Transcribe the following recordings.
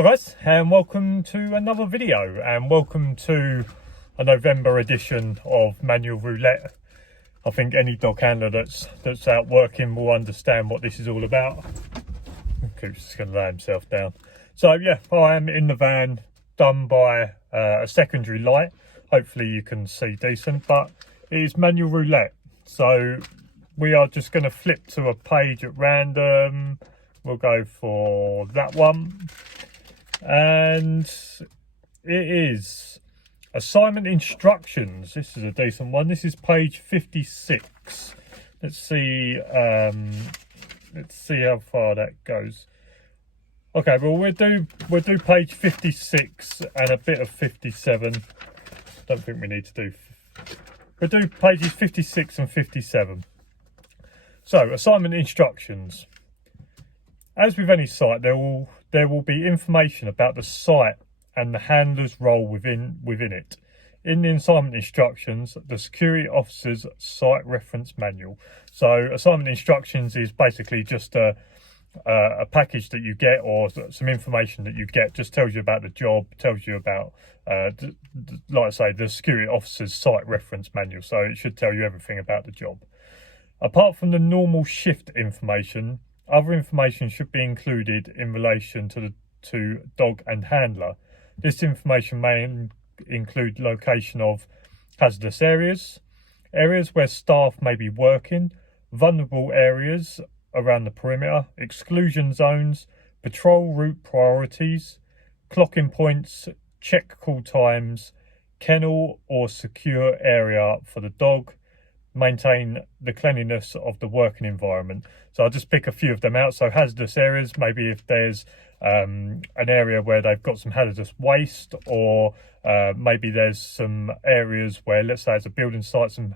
Hi guys, and welcome to another video, and welcome to a November edition of Manual Roulette. I think any dog handler that's out working will understand what this is all about. Coop's just going to lay himself down. So yeah, I am in the van, done by a secondary light. Hopefully you can see decent, but it is Manual Roulette. So we are just going to flip to a page at random. We'll go for that one. And it is assignment instructions. This is a decent one. This is page 56. Let's see how far that goes. Okay, well we'll do page 56 and a bit of 57. Don't think we need to do. We'll do pages 56 and 57. So assignment instructions. As with any site, there will be information about the site and the handler's role within it. In the assignment instructions, the security officer's site reference manual. So assignment instructions is basically just a package that you get, or some information that you get. Just tells you about the job, tells you about, like I say, the security officer's site reference manual. So it should tell you everything about the job. Apart from the normal shift information, other information should be included in relation to dog and handler. This information may include location of hazardous areas, areas where staff may be working, vulnerable areas around the perimeter, exclusion zones, patrol route priorities, clocking points, check call times, kennel or secure area for the dog, maintain the cleanliness of the working environment. So I'll just pick a few of them out. So hazardous areas, maybe if there's an area where they've got some hazardous waste, or maybe there's some areas where, let's say it's a building site, some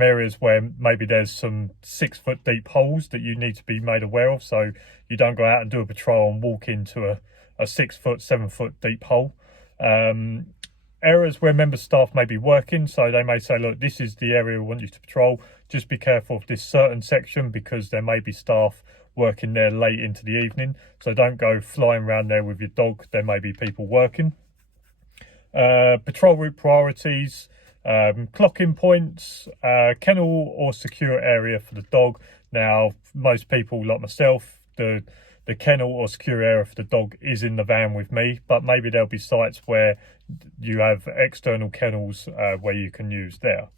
areas where maybe there's some 6 foot deep holes that you need to be made aware of, so you don't go out and do a patrol and walk into a 6 foot, 7 foot deep hole. Areas where member staff may be working, so they may say, look, this is the area we want you to patrol, just be careful of this certain section because there may be staff working there late into the evening, so don't go flying around there with your dog, there may be people working. Patrol route priorities, clocking points, kennel or secure area for the dog. Now most people like myself, the kennel or secure area for the dog is in the van with me, but maybe there'll be sites where you have external kennels where you can use there.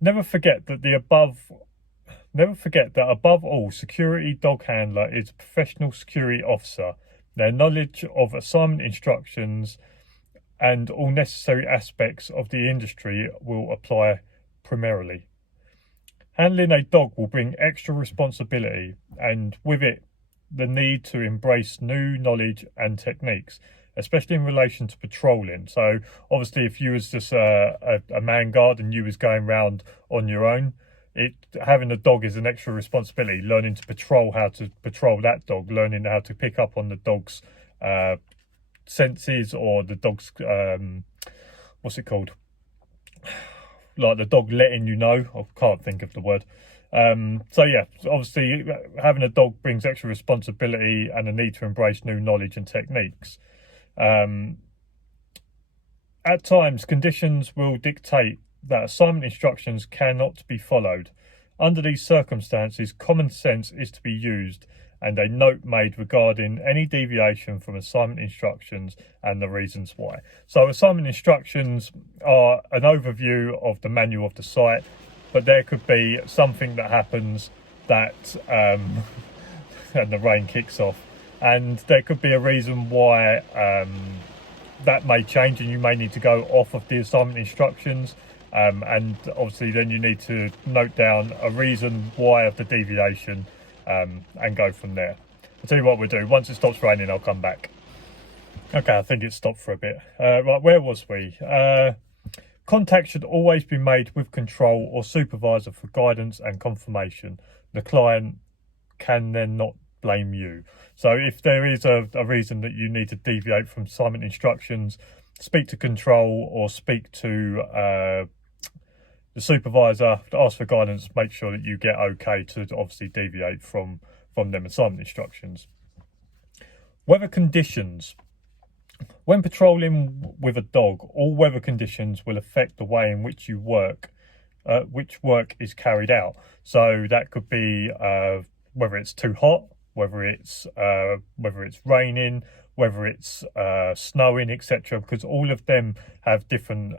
Never forget that above all, security dog handler is a professional security officer. Their knowledge of assignment instructions and all necessary aspects of the industry will apply primarily. Handling a dog will bring extra responsibility, and with it, the need to embrace new knowledge and techniques, especially in relation to patrolling. So obviously if you was just a man guard and you was going around on your own, having a dog is an extra responsibility. Learning to patrol, how to patrol that dog, learning how to pick up on the dog's senses, or the dog's what's it called, like the dog letting you know. I can't think of the word. So yeah, obviously having a dog brings extra responsibility and a need to embrace new knowledge and techniques. At times, conditions will dictate that assignment instructions cannot be followed. Under these circumstances, common sense is to be used and a note made regarding any deviation from assignment instructions and the reasons why. So assignment instructions are an overview of the manual of the site, but there could be something that happens that and the rain kicks off, and there could be a reason why that may change, and you may need to go off of the assignment instructions, and obviously then you need to note down a reason why of the deviation, and go from there. I'll tell you what we'll do. Once it stops raining, I'll come back. Okay, I think it stopped for a bit. Right, where was we? Contact should always be made with control or supervisor for guidance and confirmation. The client can then not blame you. So if there is a reason that you need to deviate from assignment instructions, speak to control or speak to the supervisor, ask for guidance, make sure that you get okay to obviously deviate from them assignment instructions. Weather conditions. When patrolling with a dog, all weather conditions will affect the way in which which work is carried out. So that could be whether it's too hot, whether it's raining, whether it's snowing, etc. Because all of them have different.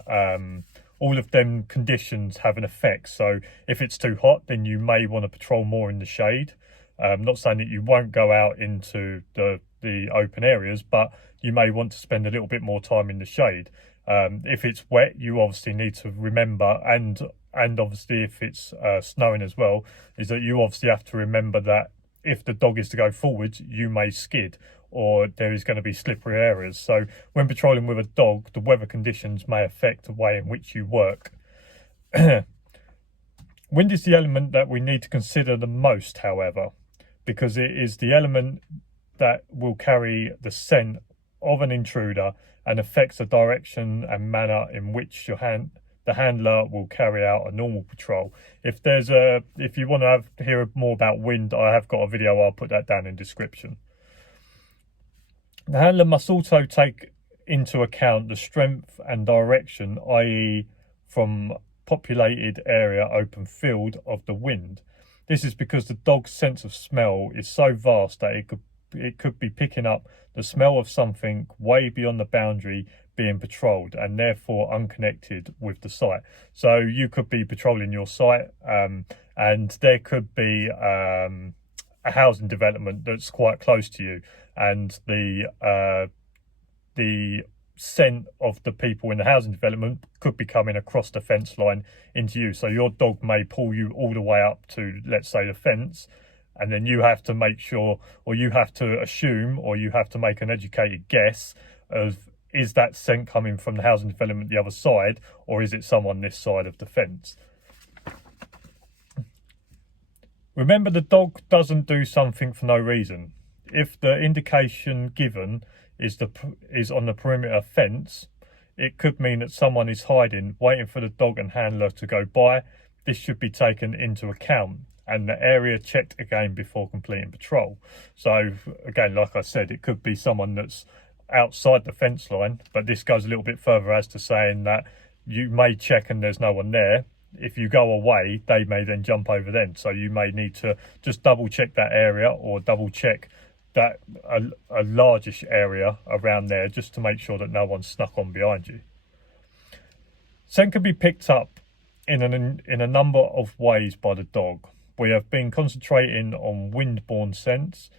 All of them conditions have an effect. So if it's too hot, then you may want to patrol more in the shade. Not saying that you won't go out into the open areas, but you may want to spend a little bit more time in the shade. If it's wet, you obviously need to remember, and obviously if it's snowing as well, is that you obviously have to remember that if the dog is to go forwards, you may skid, or there is going to be slippery areas. So when patrolling with a dog, the weather conditions may affect the way in which you work. Wind is the element that we need to consider the most, however, because it is the element that will carry the scent of an intruder and affects the direction and manner in which the handler will carry out a normal patrol. If you want to hear more about wind, I have got a video. I'll put that down in description. The handler must also take into account the strength and direction, i.e. from populated area, open field, of the wind. This is because the dog's sense of smell is so vast that it could be picking up the smell of something way beyond the boundary being patrolled, and therefore unconnected with the site. So you could be patrolling your site, and there could be a housing development that's quite close to you, and the scent of the people in the housing development could be coming across the fence line into you. So your dog may pull you all the way up to, let's say, the fence, and then you have to make sure, or you have to assume, or you have to make an educated guess of, is that scent coming from the housing development the other side, or is it someone this side of the fence? Remember, the dog doesn't do something for no reason. If the indication given is on the perimeter fence, it could mean that someone is hiding, waiting for the dog and handler to go by. This should be taken into account, and the area checked again before completing patrol. So again, like I said, it could be someone that's outside the fence line, but this goes a little bit further as to saying that you may check and there's no one there. If you go away, they may then jump over then. So you may need to just double check that area, or double check that a largish area around there, just to make sure that no one's snuck on behind you. Scent can be picked up in a number of ways by the dog. We have been concentrating on wind-borne scent.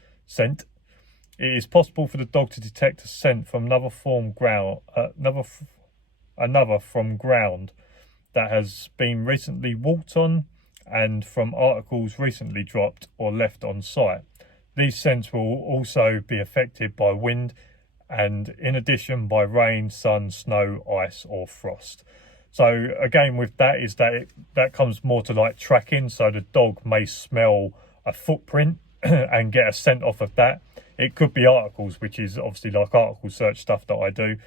It is possible for the dog to detect a scent from another from ground that has been recently walked on, and from articles recently dropped or left on site. These scents will also be affected by wind, and in addition by rain, sun, snow, ice or frost. So again, with that is that comes more to like tracking. So the dog may smell a footprint and get a scent off of that. It could be articles, which is obviously like article search stuff that I do.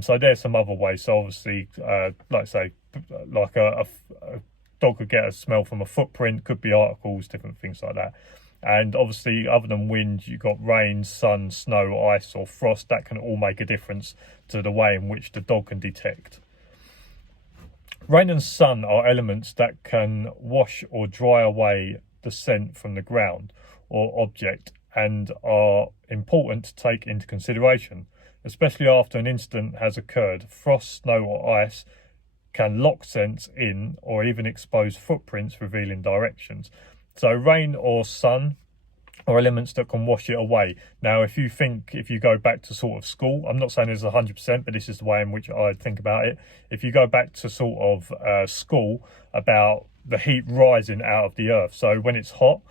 So there's some other ways. So obviously, like I say, like a dog could get a smell from a footprint, could be articles, different things like that. And obviously, other than wind, you've got rain, sun, snow, ice or frost. That can all make a difference to the way in which the dog can detect. Rain and sun are elements that can wash or dry away the scent from the ground or object, and are important to take into consideration, especially after an incident has occurred. Frost, snow or ice can lock scents in, or even expose footprints revealing directions. So rain or sun are elements that can wash it away. Now, if you go back to sort of school, I'm not saying this is 100%, but this is the way in which I think about it. If you go back to sort of school, about the heat rising out of the earth. So when it's hot,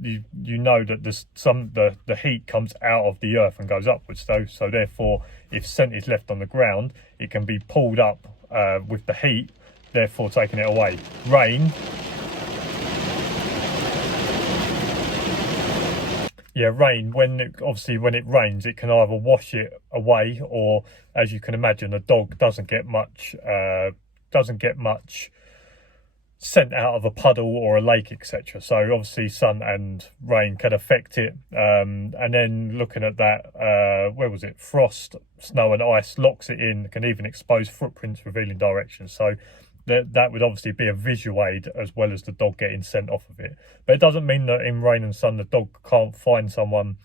you know that the heat comes out of the earth and goes upwards. So therefore, if scent is left on the ground, it can be pulled up with the heat, therefore taking it away. Rain. Yeah, rain, when it rains, it can either wash it away, or, as you can imagine, a dog doesn't get much scent out of a puddle or a lake, etc. So obviously sun and rain can affect it. And then looking at that, where was it? Frost, snow and ice locks it in, can even expose footprints revealing directions. So that would obviously be a visual aid as well as the dog getting sent off of it. But it doesn't mean that in rain and sun the dog can't find someone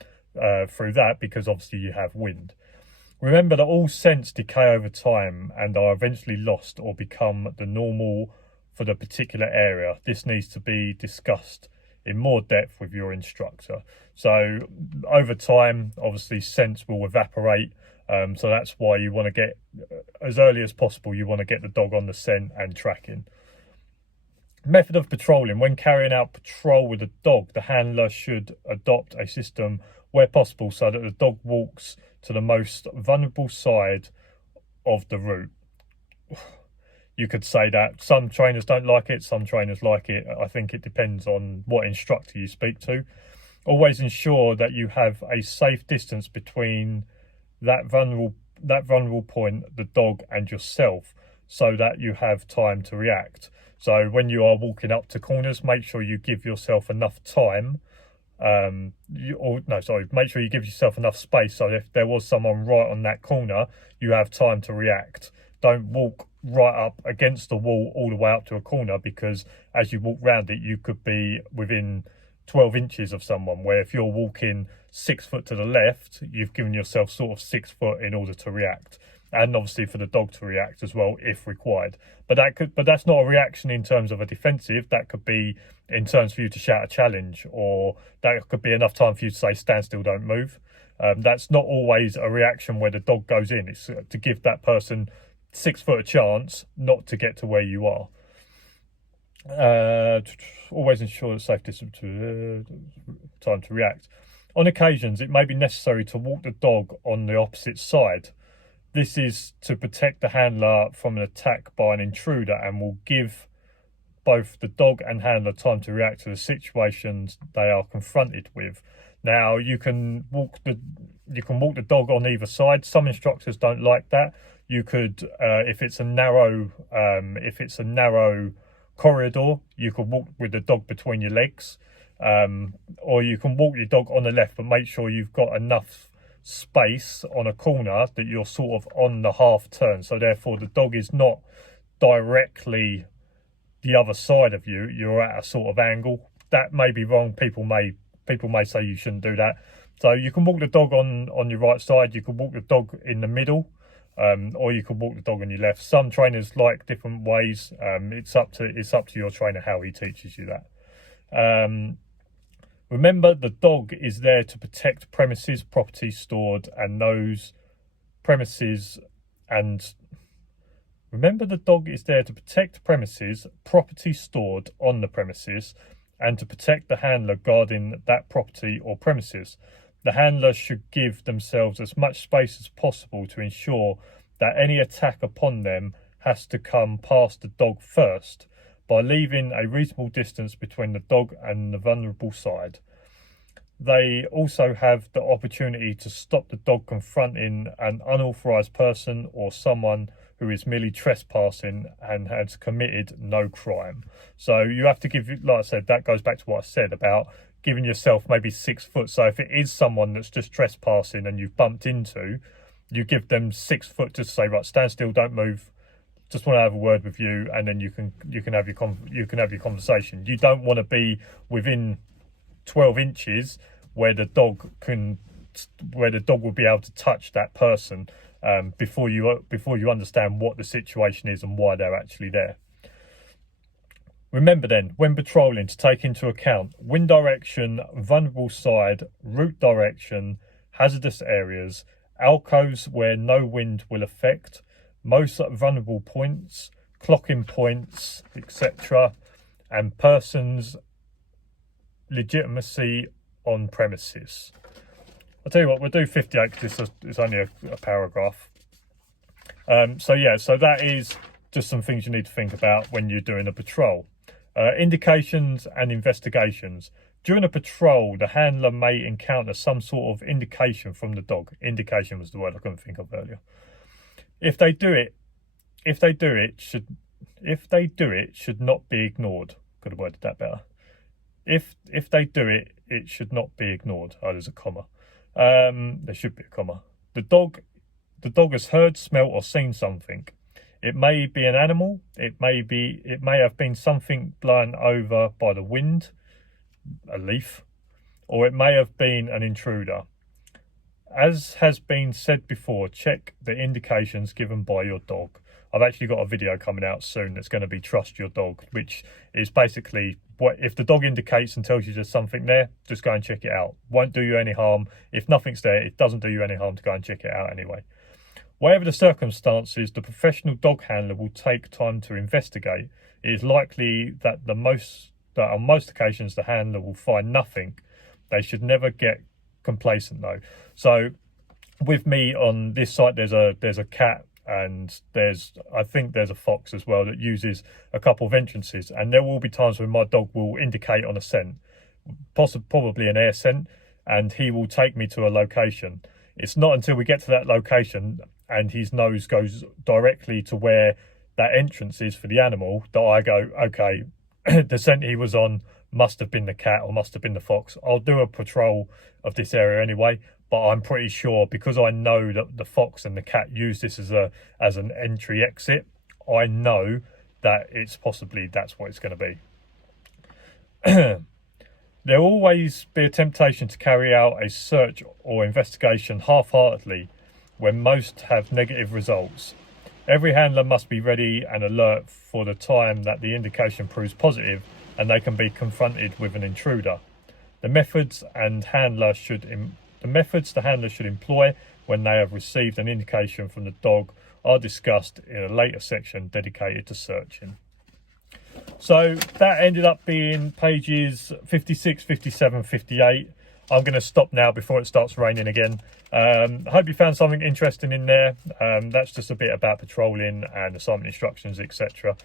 through that, because obviously you have wind. Remember that all scents decay over time and are eventually lost or become the normal for the particular area. This needs to be discussed in more depth with your instructor. So over time, obviously scents will evaporate. So that's why you want to get, as early as possible, you want to get the dog on the scent and tracking. Method of patrolling. When carrying out patrol with a dog, the handler should adopt a system where possible so that the dog walks to the most vulnerable side of the route. You could say that some trainers don't like it, some trainers like it. I think it depends on what instructor you speak to. Always ensure that you have a safe distance between that vulnerable point, the dog, and yourself, so that you have time to react. So when you are walking up to corners, make sure you give yourself enough time. Make sure you give yourself enough space so if there was someone right on that corner, you have time to react. Don't walk right up against the wall all the way up to a corner, because as you walk round it, you could be within 12 inches of someone, where if you're walking 6 foot to the left, you've given yourself sort of 6 foot in order to react, and obviously for the dog to react as well if required. But that's not a reaction in terms of a defensive. That could be in terms for you to shout a challenge, or that could be enough time for you to say stand still, don't move. That's not always a reaction where the dog goes in. It's to give that person 6 foot a chance not to get to where you are. Always ensure that safe distance time to react. On occasions, it may be necessary to walk the dog on the opposite side. This is to protect the handler from an attack by an intruder and will give both the dog and handler time to react to the situations they are confronted with. Now, you can walk the dog on either side. Some instructors don't like that. You could, if it's a narrow corridor, you could walk with the dog between your legs, or you can walk your dog on the left, but make sure you've got enough space on a corner that you're sort of on the half turn, so therefore the dog is not directly the other side of you. You're at a sort of angle. That may be wrong. People may say you shouldn't do that. So you can walk the dog on your right side, you can walk the dog in the middle, or you can walk the dog on your left. Some trainers like different ways. It's up to your trainer how he teaches you that. Remember, the dog is there to protect premises, property stored, and those premises. And remember, the dog is there to protect premises, property stored on the premises, and to protect the handler guarding that property or premises. The handler should give themselves as much space as possible to ensure that any attack upon them has to come past the dog first, by leaving a reasonable distance between the dog and the vulnerable side. They also have the opportunity to stop the dog confronting an unauthorised person or someone who is merely trespassing and has committed no crime. So you have to give, like I said, that goes back to what I said about giving yourself maybe 6 foot. So if it is someone that's just trespassing and you've bumped into, you give them 6 foot to say, right, stand still, don't move. Just want to have a word with you, and then you can have your conversation. You don't want to be within 12 inches where the dog will be able to touch that person before you understand what the situation is and why they're actually there. Remember then, when patrolling, to take into account wind direction, vulnerable side, route direction, hazardous areas, alcoves where no wind will affect, most vulnerable points, clocking points, etc., and persons' legitimacy on premises. I'll tell you what, we'll do 58 because it's only a paragraph. So that is just some things you need to think about when you're doing a patrol. Indications and investigations. During a patrol, the handler may encounter some sort of indication from the dog. Indication was the word I couldn't think of earlier. If they do it, if they do it, should not be ignored. Could have worded that better. If they do it, it should not be ignored. Oh, there's a comma. There should be a comma. The dog has heard, smelt, or seen something. It may be an animal. It may have been something blown over by the wind, a leaf, or it may have been an intruder. As has been said before, check the indications given by your dog. I've actually got a video coming out soon that's going to be trust your dog, which is basically what if the dog indicates and tells you there's something there, just go and check it out. Won't do you any harm. If nothing's there, it doesn't do you any harm to go and check it out anyway. Whatever the circumstances, the professional dog handler will take time to investigate. It is likely that on most occasions the handler will find nothing. They should never get complacent though. So with me on this site, there's a cat, and I think there's a fox as well that uses a couple of entrances, and there will be times when my dog will indicate on a scent, probably an air scent, and he will take me to a location. It's not until we get to that location and his nose goes directly to where that entrance is for the animal that I go, okay, the scent he was on must have been the cat or must have been the fox. I'll do a patrol of this area anyway, but I'm pretty sure, because I know that the fox and the cat use this as an entry exit, I know that that's what it's going to be. There will always be a temptation to carry out a search or investigation half-heartedly when most have negative results. Every handler must be ready and alert for the time that the indication proves positive and they can be confronted with an intruder. The methods the handler should employ when they have received an indication from the dog are discussed in a later section dedicated to searching. So that ended up being pages 56, 57, 58. I'm going to stop now before it starts raining again. I hope you found something interesting in there. That's just a bit about patrolling and assignment instructions, etc.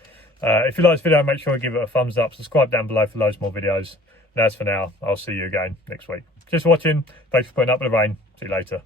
If you like this video, make sure you give it a thumbs up. Subscribe down below for loads more videos. And as for now, I'll see you again next week. Just for watching. Thanks for putting up with the rain. See you later.